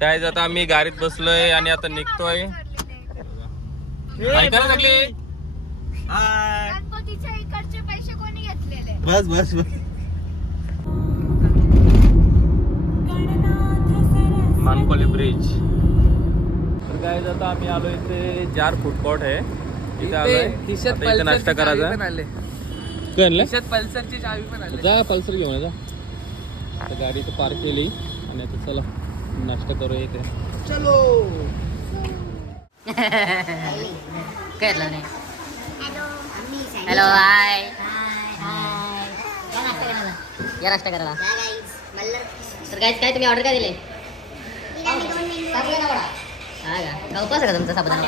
काय आता आम्ही गाडीत बसलोय आणि आता निघतोय. काय करायला लागले? गणपतीच्या इकडचे पैसे कोणी घेतलेले? बस बस बस. मानकोली ब्रिज. तर काय आता आम्ही आलो इथे जार फूड कोर्ट आहे. इथे आलोय. आता इथे नाश्ता करायचा. पल्सरची चावी पण आली. जा पल्सर घेऊन जा. आता गाडी इथे पार्क केली आणि आता चला नाश्ता करूया इथे. चलो. केलं नाही. Hello hi. या नाश्ता करायला. तर काय तुम्ही ऑर्डर काय दिले? हा का उपवास आहे का तुमचा साबुदाणा?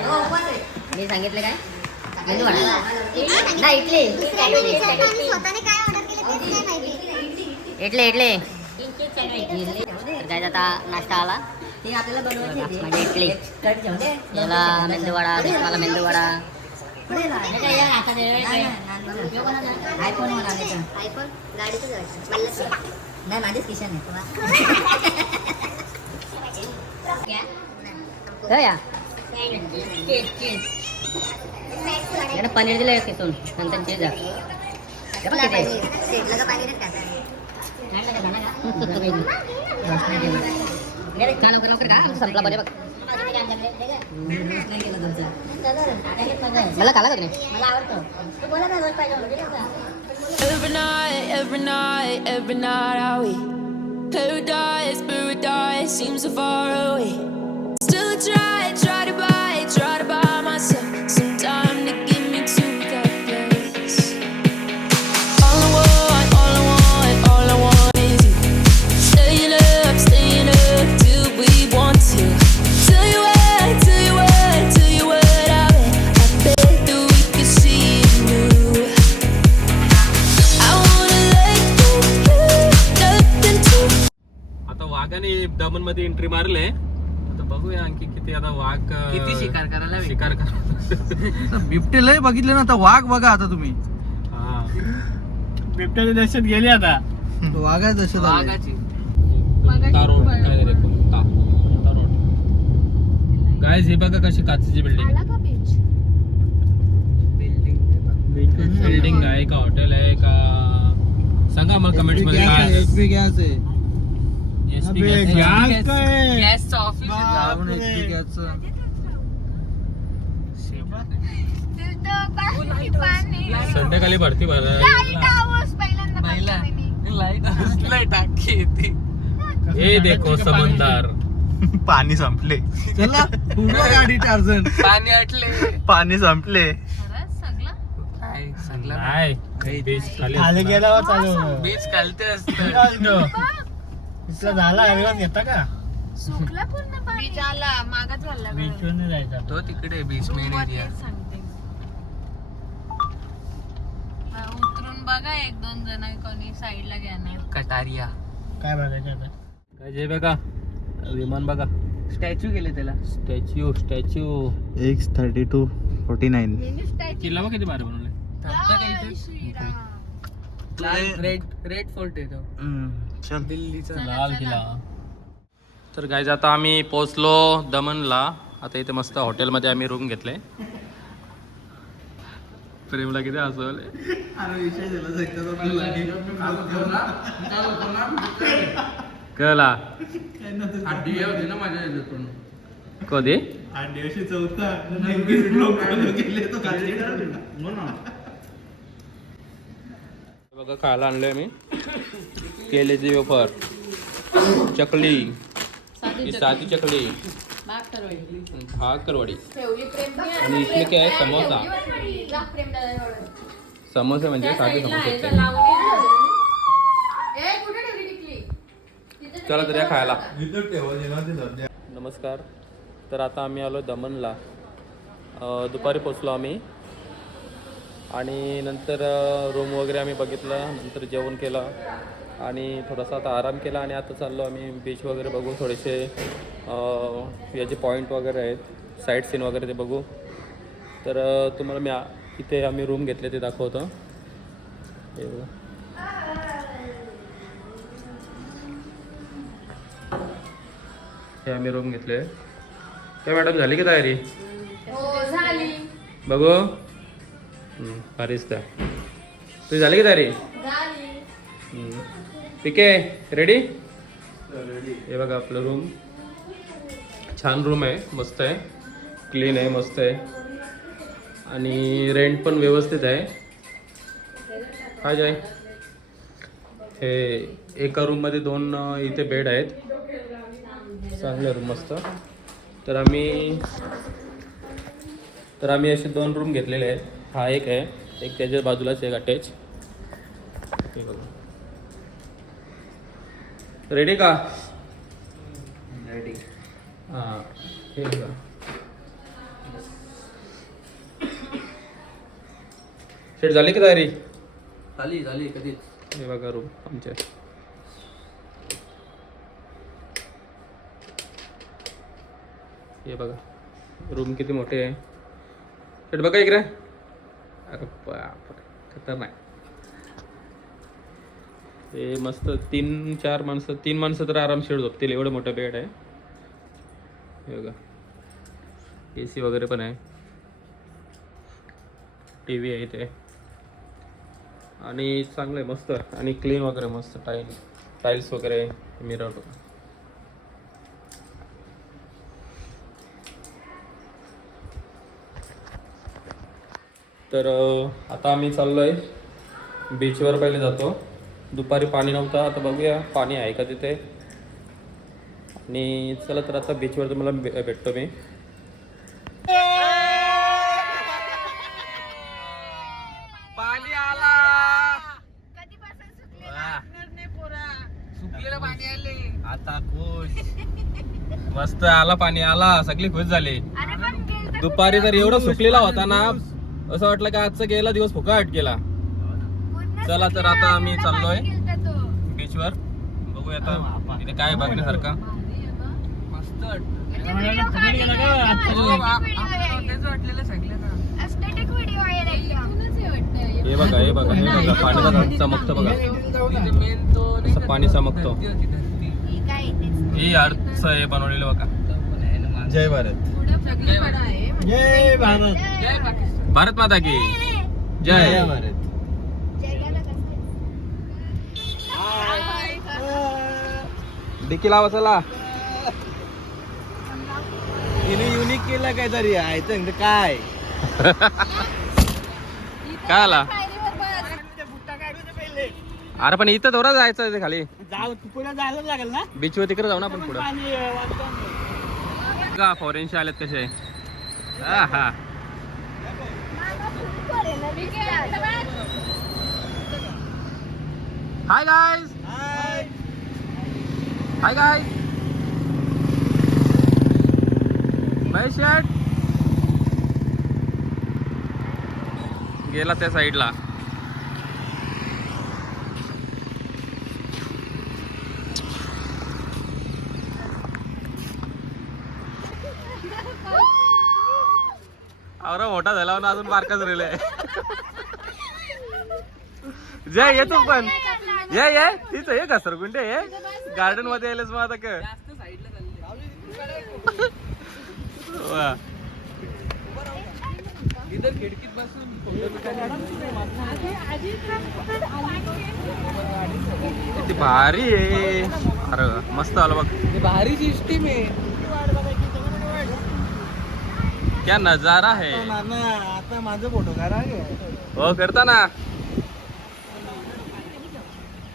मी सांगितलं काय मेंदू वडा नाही इडली इडली इडली. तर काय आता नाश्ता आला. आपल्याला बनवायची म्हणजे इडली याला मेंदू वडा मला मेंदू वडा. आयफोन नाही माझीच किशन आहे. पनीर दिलं किसून नंतर चीज लवकर का संपला पाहिजे बघ. मला काला का तुम्ही मला आवडतो. Every night are we paradise seems so far away. Still try to buy myself some time to get me to that place. All I want is you. Staying up till we want to. Tell you what, I bet that we could see it new. I wanna let nothing to. आता वाघाने दमन मध्ये entry मारले. आता बघूया आणखी किती आता वाघ किती शिकार करायला शिकार कर. बिबटे लय बघितले ना आता. वाघ बघा आता तुम्ही. बिबट्याची दहशत गेली आता. वाघ आहे तसं वाघाची तारोट काय रे तारोट. गाइस हे बघा कशी काचेची बिल्डिंग. बिल्डिंग आहे का हॉटेल आहे का सांगा मला कमेंट्स मध्ये काय. एचपी गॅस आहे. एसपी गॅस काय? गॅसचं ऑफिस एचपी गॅसचं. संध्याकाळी भरती लाईट टाकी येते. हे देखो समंदर. पाणी संपले. चला पूर्ण गाडी टार्झन. पाणी आटले. पाणी संपले. काय सांगला नाही बीच खाली गेल्यावर चालू बीच खालते असतं. इथला झाला हरवून घेता का? सुकला पूर्ण पाणी झाला मागत झाला बीचवर नाही जायचा. तो तिकडे बीच मेन एरिया. उतरून बघा एक दोन जण कोणी साईडला घ्या ना. कटारिया काय बघायचं आता? काय जे बघा विमान बघा. स्टॅच्यू गेले त्याला. Statue X3249. किल्ला बघ किती भारी बनवले. रेड फोर्ट येतो चल दिल्लीचा. लाल किल्ला. तर गाईज आता आम्ही पोहोचलो दमनला. आता इथे मस्त हॉटेलमध्ये आम्ही रूम घेतले. प्रेमला किती हसवले. कला होती ना माझ्या याच्यातून. कधी 8/4 बघा खायला आणलोय मी. केलेची वेफर चकली ही साधी चकली भाकरवडी आणि इथले काय आहे समोसा. समोसे म्हणजे साधे समोसे. चला तर या खायला. नमस्कार. तर आता आम्ही आलो दमनला. दुपारी पोचलो आम्ही आणि नंतर रूम वगैरे आम्ही बघितलं. नंतर जेवण केलं आणि थोडासा आता आराम केला आणि आता चाललो आम्ही बीच वगैरे बघू. थोडेसे याचे पॉईंट वगैरे आहेत साईट सीन वगैरे ते बघू. तर तुम्हाला मी इथे आम्ही रूम घेतले ते दाखवतो. हे बघा. हे आम्ही रूम घेतले. काय मॅडम झाली की तयारी? हो झाली. बघू. भारीच त्या. तुझी झाली की तयारी? ठीक आहे, रेडी? हे बघा आपलं रूम. छान रूम आहे, मस्त आहे, क्लीन आहे, मस्त आहे आणि रेंट पण व्यवस्थित आहे. काय जाय हे एका रूममध्ये 2 इथे बेड आहेत. चांगले रूम मस्त. तर आम्ही असे 2 रूम घेतलेले आहेत. हा एक आहे, एक त्याच्या बाजूलाच एक अटॅच. हे बघा. रेडी का? रेडी. हां हे बघा. शेट झाली की तयारी? झाली कधीच. हे बघा रूम आमच्या. हे बघा रूम किती मोठे आहे. शेट बघा इकडे. अरे बापरे खतरनाक. हे मस्त 3-4 माणसं, 3 माणसं तर आरामशीर झोपतील एवढं मोठं बेड आहे. हे बघा AC वगैरे पण आहे, TV आहे इथे आणि चांगलं आहे मस्त आणि क्लीन वगैरे मस्त. टाईल्स वगैरे, मिरर. तर आता आम्ही चाललो आहे बीचवर. पहिले जातो. दुपारी पाणी नव्हतं, आता बघूया पाणी आहे का तिथे. आणि चला तर आता बीचवर तुम्हाला भेटतो मी. पाणी आला. सुकलेलं पाणी आले आता. खुश. मस्त आला पाणी आला, सगळी खुश झाली. दुपारी तर एवढा सुकलेला होता ना, असं वाटलं की आजचा गेला दिवस फुकट गेला. चला तर आता आम्ही चाललोय बीचवर. बघूया आता तिथे काय बघण्यासारखं. मस्त. हे बघा हे बघा हे बघा पाणी चमकतं बघा. असं पाणी चमकतो. हे अर्थ हे बनवलेलं बघा. जय भारत. जय भारत. भारत माता की जय. भारत. डिकी लावा चला. तिने युनिक केलं काहीतरी आहे काय. काय आला? अरे पण इथं थोडं जायचं ते खाली. पुढे जायला लागेल ना. बीचवर तिकडे जाऊ ना आपण पुढे. का फॉरेनचे आलेत कसे. हा हा hi guys. Hi guys. Mahesh Shet गेला त्या साईडला. अरे मोठा झाला ना अजून बारकाच रेल आहे. जय ये तू पण ये तिचं ये घसरगुंडे ये गार्डन मध्ये येलेस मग आता का. वा. खिडकीत बसून किती भारी आहे. अरे मस्त आलं बघ. भारी सिस्टीम आहे. क्या नजारा है. आता माझं फोटो करा. हो करता ना.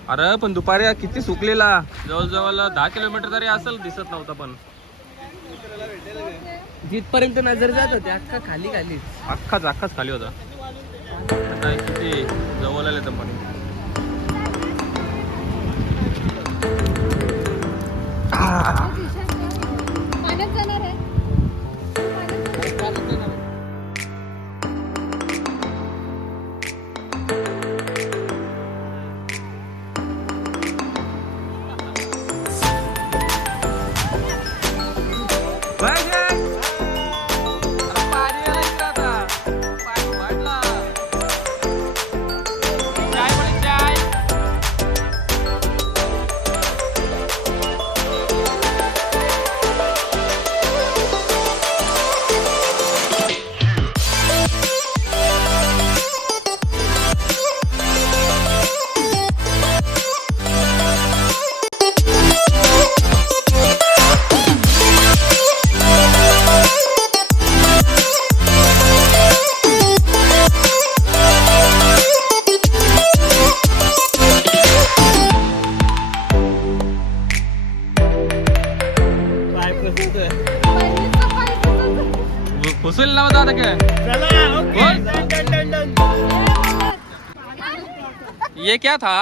अरे पण दुपारी किती सुकलेला. जवळजवळ 10 किलोमीटर तरी असेल, दिसत नव्हता. पण जिथपर्यंत नजर जात होती अख्खा खाली अख्खाच खाली होता. किती जवळ आले तर पण. पुसेल ना आता काय ये क्या था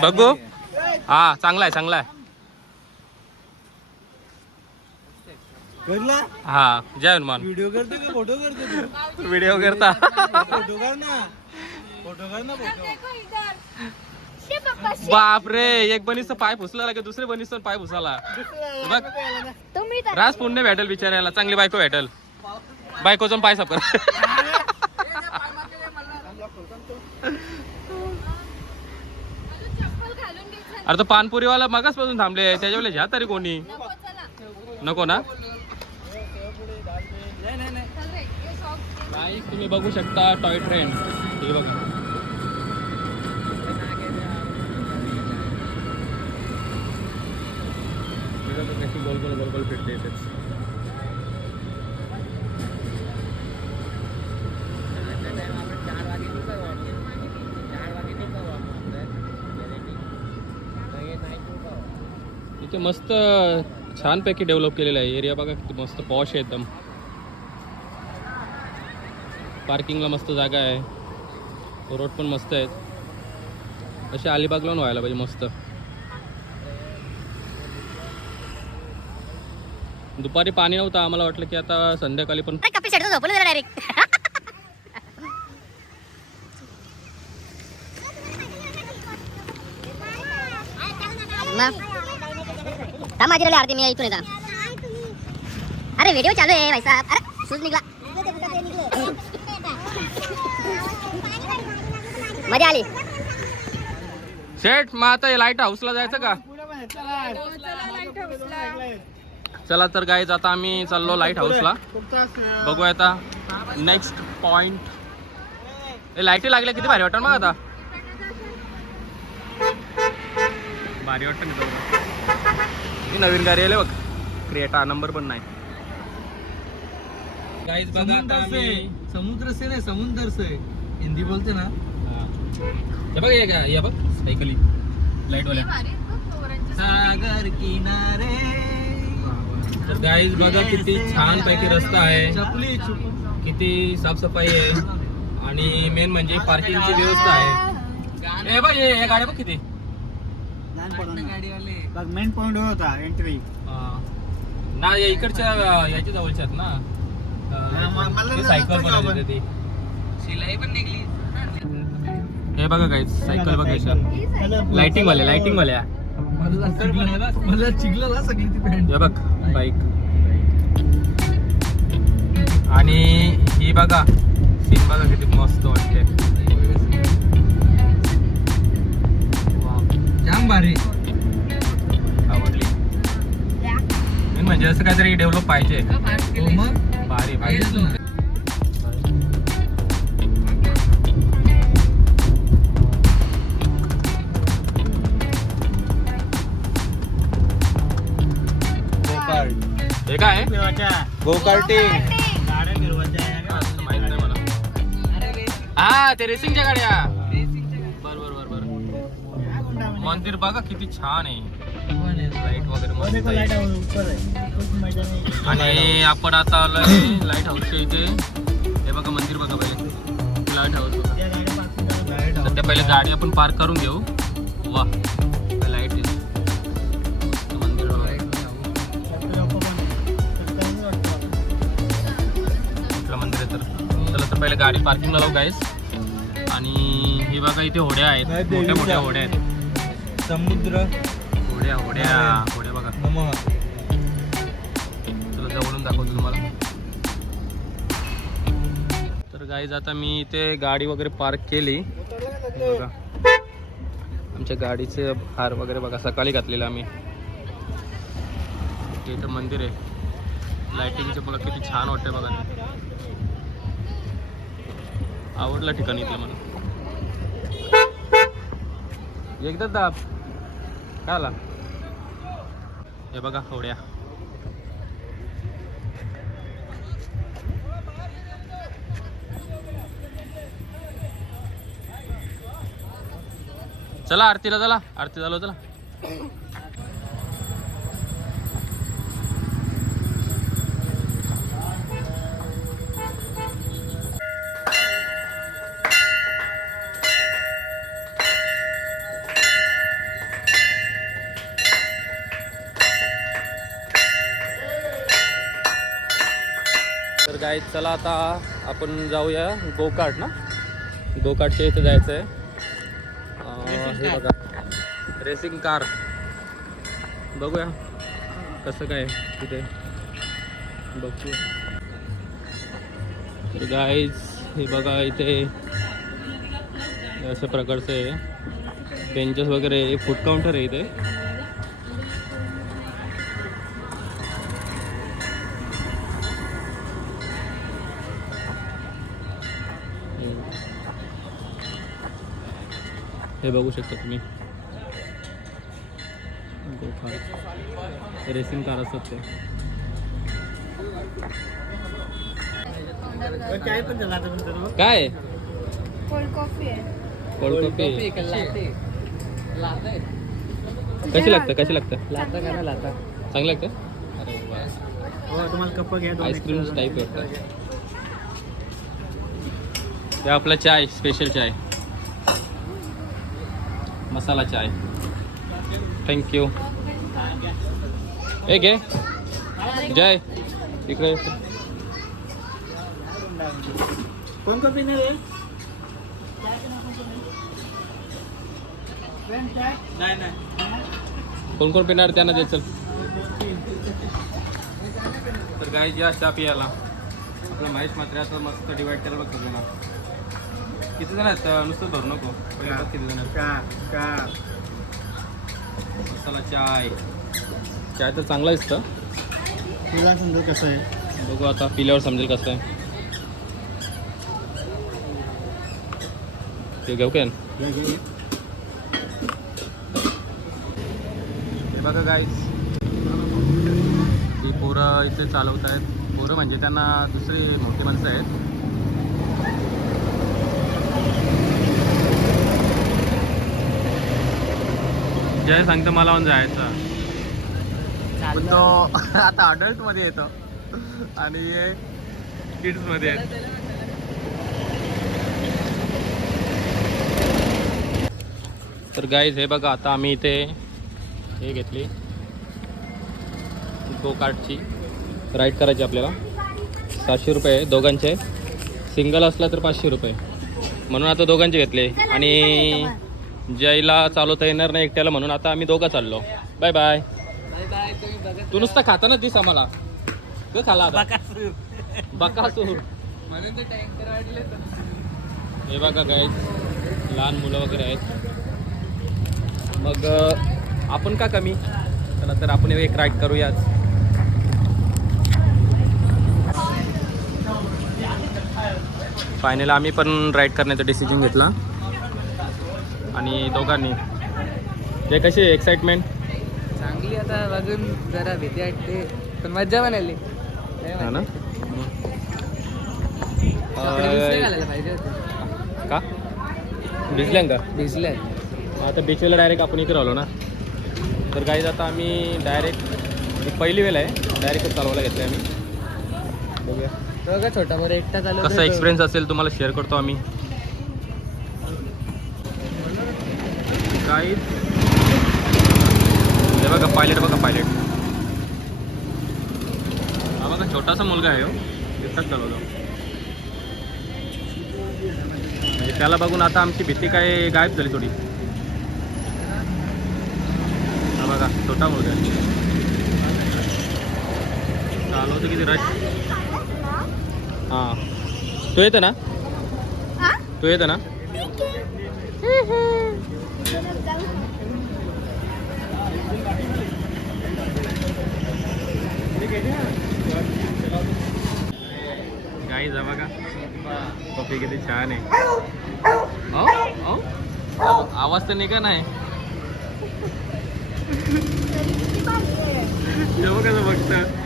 बघू हा चांगला आहे चांगला आहे हा जय हनुमान व्हिडिओ करतो का फोटो करतो तू व्हिडिओ करता फोटो कर ना फोटो कर ना बापरे एक बनीचं पाय पुसला की दुसरे बनीचं पाय पुसाला बघ राज पुण्य भेटेल बिचारायला चांगली बायको भेटेल बायकोचा पाय साफ कर अरे तो पानपुरीवाला मगाच पासून थांबले त्याच्यावेळेस घ्या तरी कोणी नको ना तुम्ही बघू शकता टॉय ट्रेन हे बघा गोल गोल गोल गोल फिरते इथेच इथे मस्त छानपैकी डेव्हलप केलेलं आहे एरिया बघा किती मस्त पॉश आहे एकदम पार्किंगला मस्त जागा आहे रोड पण मस्त आहेत असे अलिबागला व्हायला पाहिजे मस्त दुपारी पाणी नव्हतं आम्हाला वाटलं की आता संध्याकाळी पण कपी सेट झोपलं जरा डायरेक्ट माझी रली आरती मी इथून येता अरे व्हिडिओ चालू आहे भाई साहब अरे सूज निघला मजा आली शेठ मग आता लाईट हाऊसला जायचं का चला तर गाईज आता आम्ही चाललो लाईट हाऊसला बघूया आता नेक्स्ट पॉइंट लाईटी लागल्या किती भारी वाटतं मग आता भारी वाटतं ही नवीन गाडी आले बघ क्रिएटा नंबर पण नाही गाईज बघा आता आम्ही समुद्र से नाही समुंदर से हिंदी बोलते ना हे बघ या बघ सायकली लाईट वाल्या सागर किनारे तर गाईज बघा किती छान पैकी रस्ता आहे चपली किती साफसफाई आहे आणि मेन म्हणजे पार्किंगची व्यवस्था आहे हे बघ हे गाड्या बघ किती गाडीवाले मेन पॉइंट होता एंट्री ना या इकडच्या याच्या जवळच्या आहेत ना सायकल बनवली ती शिलाई पण निघली हे बघा काय सायकल बघायच्या लाइटिंग वाल्या मला चिगलं ना सगळी ती पॅन्ट हे बघ बाईक आणि ही बघा सीन बघा किती मस्त वाटते जाम भारी आवडली म्हणजे असं काहीतरी डेव्हलप पाहिजे हो मग भारी पाहिजेच ना हे काय गो कार्टिंग माहित नाही मला हा ते रेसिंगच्या गाड्या बर मंदिर बघा किती छान आहे लाईट वगैरे मस्त आहे आणि आपण आता आलोय लाईट हाऊसच्या इथे हे बघा मंदिर बघा पहिले लाईट हाऊस बघा सध्या पहिले गाडी आपण पार्क करून घेऊ वा लाईट मंदिर मंदिर आहे तर चला तर पहिले गाडी पार्किंगला लावू गाईस आणि ही बघा इथे होड्या आहेत मोठ्या होड्या आहेत समुद्र होड्या बघा चला जवळून दाखवतो तुम्हाला तर गाईज आता मी इथे गाडी वगैरे पार्क केली बघा आमच्या गाडीचे हार वगैरे बघा सकाळी घातलेलं आम्ही इथं मंदिर आहे लाइटिंगचे बघा किती छान वाटतंय बघा आवडलं ठिकाण इथलं मला एकदा दाब काय आला हे बघा होड्या चला आरतीला, चला आरती झालो, चला. तर गाईज चला आता आपण जाऊया गोकाट ना, गोकाटच्या इथे जायचं आहे. हे बघा रेसिंग कार, बघूया कसं काय तिथे बघूया. तर गाईज हे बघा इथे अशा प्रकारचं आहे, बेंचेस वगैरे, फूड काउंटर आहे इथे. हे बघू शकता तुम्ही, रेसिंग कार असतात ते. काय कोल्ड कॉफी आहे. कोल्ड कॉफी कशी लागतं, कशी लागतं? चांगलं लागतं. अरे वा, तुम्हाला कप घ्या. आईस्क्रीम टाईप आहे. ते आपला चाय, स्पेशल चाय, मसाला चाय. थँक्यू. एक आहे जय इकडे. कोण कॉफी नाही कोण कोण पिणार त्यांना दे. चल तर गाय ज्या चहा पियाला आपला महेश मात्र्याचं मस्त डिवाइड केलं बघ सगळ्यांना. किती जण आहेत नुसतं धरू नको, पहिले बघ किती जण आहेत. मसाला चाय, चाय तर चांगला दिसतं. तुला समजा कसं आहे, बघू आता पिल्यावर समजेल कसं आहे ते. घेऊ काय? हे बघा गाईज, ती पोरं इथे चालवत आहेत. पोरं म्हणजे त्यांना दुसरी मोठी माणसं आहेत. जय सांगतं मला पण जायचं, पण तो आता अडल्ट मध्ये येतो आणि हे किड्स मध्ये आहे. तर गाईज हे बघा, आता आम्ही इथे हे घेतली गोकार्टची राईड करायची आपल्याला. 700 रुपये दोघांचे, सिंगल असला तर 500 रुपये, म्हणून आता दोघांचे घेतले. आणि जयला चालवता येणार नाही एकट्याला, म्हणून आता आम्ही दोघं चाललो. Bye bye. तू नुसतं खाताना दिस आम्हाला, तू खाला आता बकासूर. हे बघा गाईज, लहान मुलं वगैरे आहेत. मग आपण का कमी, चला तर आपण एक राईड करूयाच. फायनल आम्ही पण राईड करण्याचा डिसिजन घेतला आणि दोघांनी. ते कशी एक्साइटमेंट चांगली, आता बघून जरा भीती वाटते पण मजा पण आली. हा ना. घालायला पाहिजे होते. का भिजल्या का? भिजले. आता बीचला डायरेक्ट आपण इकडे आलो ना. तर गाईज आता आम्ही डायरेक्ट पहिली वेळ आहे डायरेक्ट चालवायला घेतलं आम्ही. बघूया बघा छोटा मोठा एकटा चालू कसा एक्सपिरियन्स असेल तुम्हाला शेअर करतो आम्ही. गाईज हे बघा पायलट, बघा पायलट. हा बघा छोटासा मुलगा आहे, हो एकटाच चालवतो. म्हणजे त्याला बघून आता आमची भीती काय गायब झाली थोडी. हा बघा छोटा मुलगा आहे, चालवतो किती रश. हां तू येतं ना, तू येतं ना. गाईज हा बघा पप्पी किती छान आहे. आवाज तर निघा नाही. तेव्हा कसं बघतं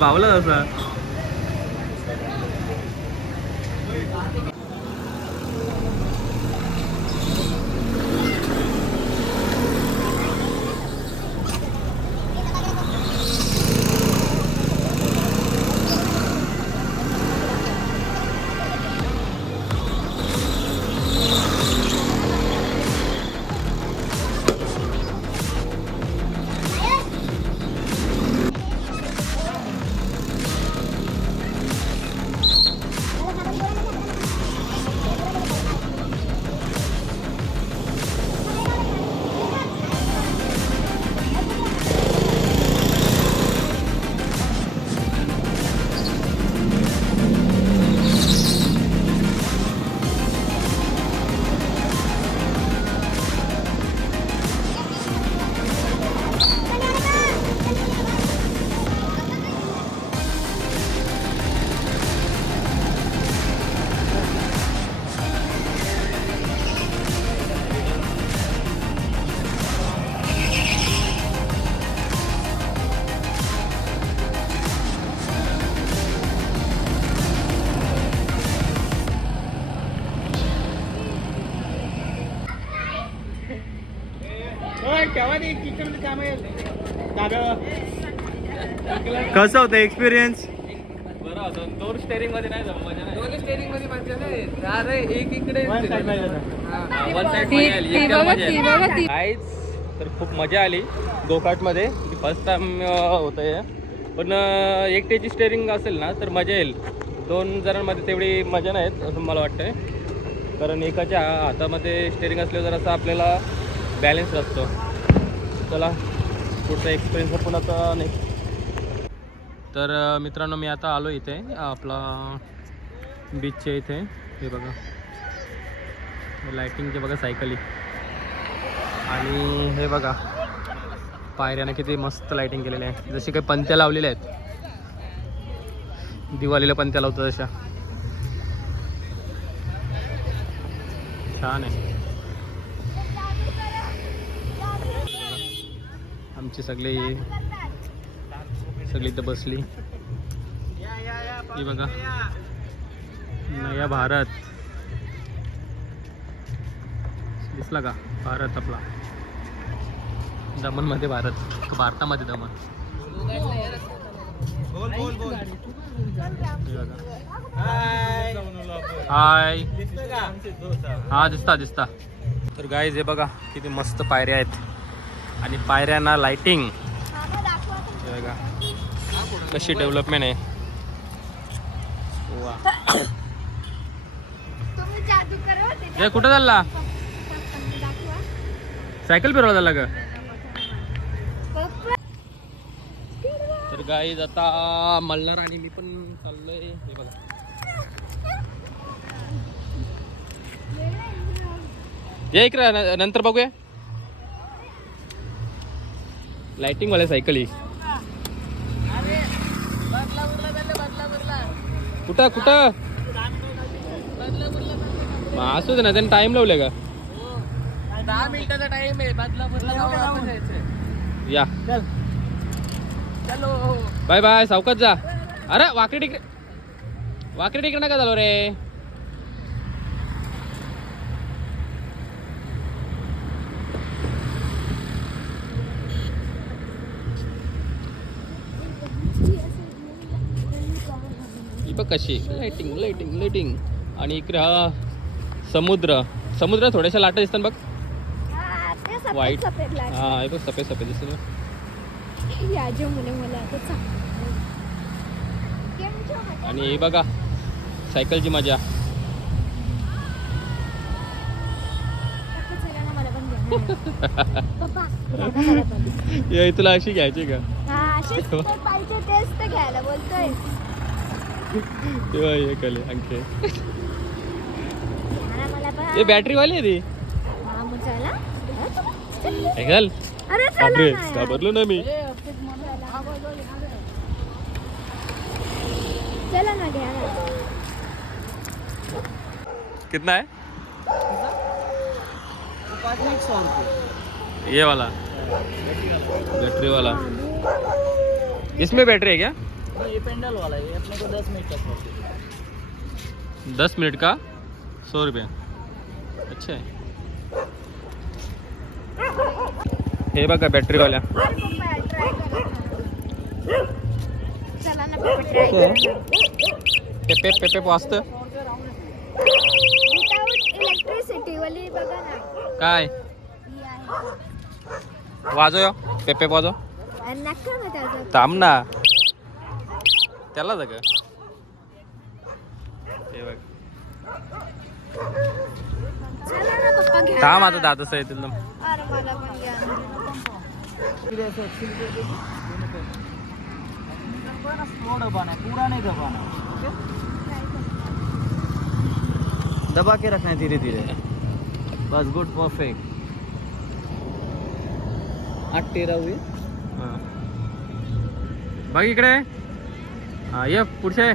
पावलं असं. कसं होतं एक्सपिरियन्स? बरं होतं. दोन स्टेअरिंग मध्ये नाही जाऊ मजा नाही. दोन्ही स्टेरिंग मध्ये मजा नाही. अरे एक इकडे वन साईड मजा आली. ती एकट्याला बघा मजा ती आली. बघा ती काहीच तर खूप मजा आली गोकार्टमध्ये. फर्स्ट टाइम होतं हे. पण एकट्याची स्टेअरिंग असेल ना तर मजा येईल. 2 जणांमध्ये तेवढी मजा नाहीत असं मला वाटतंय. कारण एकाच्या हातामध्ये स्टेअरिंग असल्यावर जरासा आपल्याला बॅलेन्स असतो. चला पुढचा एक्सपिरियन्स पण आता नाही. तर मित्रांनो मी आता आलो इथे आपला बीचच्या इथे. हे बघा लायटिंगचे बघा सायकली आणि हे बघा पायऱ्यानं किती मस्त लायटिंग केलेली आहे. जशी काही पंत्या लावलेल्या आहेत दिवाळीला पंत्या लावतात तशा. छान आहे. आमची सगळी इथं बसली. ही बघा नया भारत दिसला का? भारत आपला दमनमध्ये भारत, भारतामध्ये दमन. हाय हा दिसता. तर गाईज हे बघा किती मस्त पायऱ्या आहेत आणि पायऱ्यांना लाइटिंग बघा कशी डेव्हलपमेंट आहे. वा तुम्ही जादू करा ते हे कुठं चालला? दाखवा. सायकल फिरवा चालला का? पप्पा तर गाईज आता मल्हार आणि मी पण चाललोय. हे बघा या इकडे नंतर बघूया. लाइटिंग वाल्या सायकली कुठं असू दे ना. त्यांनी टाइम लावले का? 10 मिनिटाचा टाइम आहे. बदलापूरला जायचं. या चलो. Bye bye. सावकाश जा. अरे वाकडी तिकडे नका झालो रे. ही बघ कशी लाइटिंग आणि इकडे हा समुद्र थोड्याशा लाटा दिसतात बघ. हा, ते सफेद White. सफेद लाट. हा हे बघ सफेद दिसते ना. या जे मुले मला आता सांग. केम छो बेटा? आणि हे बघा सायकलची मजा. पप्पा चला ना मला पण घ्या. पप्पा दादा मला पण. ये तुला अशी घ्यायची का? हा असेच ते पाहिजे तेच तर घ्यायला बोलतोय. तेव्हा हे कले अंके घ्या ना मला पण. ये बॅटरी वाली आहे ती. हा मग चला. हे घाल. अरे बापरे चला ना यार. घाबरलो ना मी. चला ना घ्या ना. कितना है? ये वाला बैटरी वाला. इसमें बैटरी है क्या? ये पेंडल वाला है, ये अपने को 10 मिनट का है. 10 मिनट का 100 रुपये. अच्छा आहे. हे बघा बॅटरी वाल्या. अरे पप्पा ट्राय करा. चला ना पप्पा ट्राय करा. पेप वाजत विदाउट इलेक्ट्रिसिटी वाली बघा ना. काय ही आहे. वाजव पेप वाजव. अरे नका ना त्याचं. थांब ना त्याला जाग. हे बघ चला ना पप्पा घ्या. थांब आता दादा येतील ना. अरे मला पण घ्या. स्लो दबाना है, पूरा नहीं दबाना है. दबा के रखना है धीरे धीरे. बस गुड परफेक्ट. 8-13 हुए. हा. बघ इकडे. हा ये पुढचे.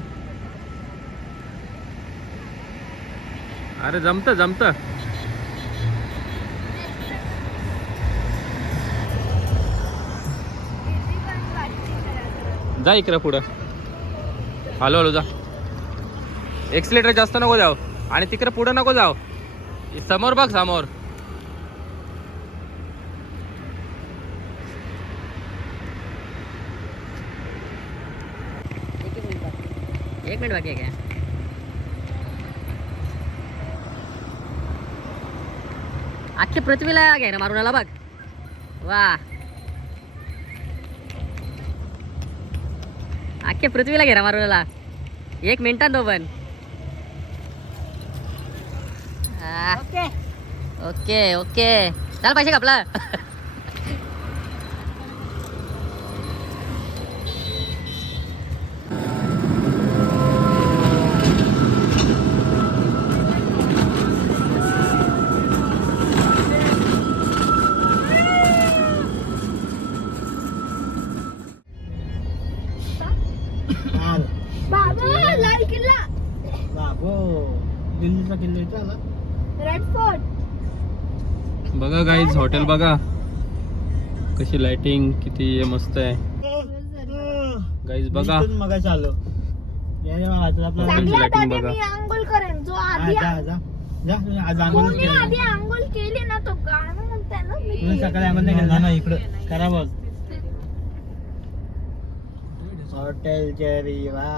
अरे जमत. जा इकडे पुढं. हॅलो जा. एक्सिलेटर जास्त नको जाऊ आणि तिकडे पुढं नको जाऊ. समोर बघ समोर. 1 मिनिट बाकी आहे काय? अख्खे पृथ्वीला घेरा मारून आला बघ. वा, अख्खे पृथ्वीला घेरा मारून आला 1 मिनिटात तो पण. ओके ओके ओके, चल पैसे कापला. बाबा लाल किल्ला, बाबो दिल्लीचा किल्ला इथं आला. Red fort. बघा गाईज, हॉटेल बघा कशी लाइटिंग किती मस्त आहे गाईज. बघा मगाशी आलो. या या, आज आपला सगळ्यात lighting आधी बघा. मी आंघोळ करेन. जो आधी जा जा जा, तुम्ही आज आंघोळ कोणी आधी आंघोळ केली ना तो गाणं म्हणताय ना मी. तुम्ही सकाळी आंघोळ नाही केलं ना इकडं करा बघ. हॉटेल चेरी वा